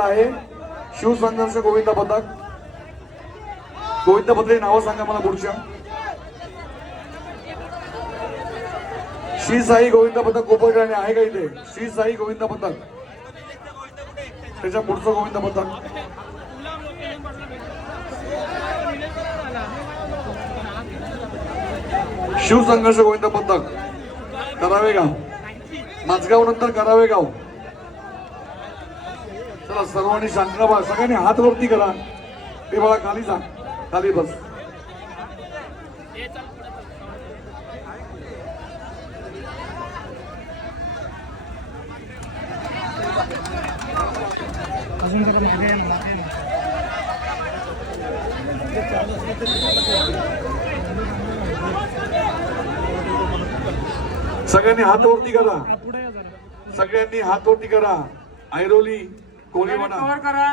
आहे. शिवसंघर्ष गोविंद पथक गोविंद पथक नावं सांगा मला पुढच्या. श्री साई गोविंद पथक कोपरकराने आहे का इथे? श्री साई गोविंद पथक त्याच्या पुढचं गोविंद पथक शिवसंघर्ष गोविंद पथक करावे गाव माझगाव नंतर करावे गाव चला सर्वांनी शांतराबा सगळ्यांनी हात वरती करा. ते मला खाली जा. खाली बस. सगळ्यांनी हात वरती करा. सगळ्यांनी हात वरती करा. ऐरोली कव्हर करा.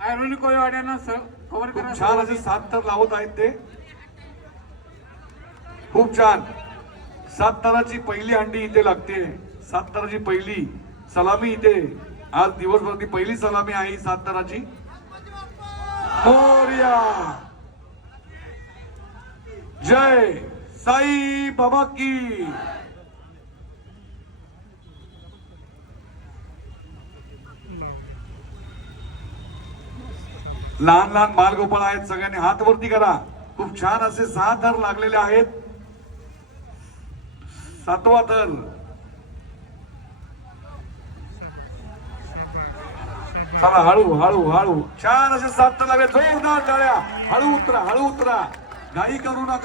आयरोनी कोळीवाड्यांना कव्हर करा छान असे सात तर लावत आहेत ते. खूप छान. सात ताराची पहिली हंडी इथे लागते. सात ताराची पहिली सलामी इथे. आज दिवसभर ती पहिली सलामी आहे सात ताराची जय साई बाबा की. लहान लहान बालगोपाळ आहेत सगळ्यांनी हात वरती करा. खूप छान असे सहा थर लागलेले आहेत. सातवा थर. चला हळू हळू हळू. छान असे सात थर लागले. जोरदार टाळ्या हळू उतरा हळू उतरा. घाई करू नका.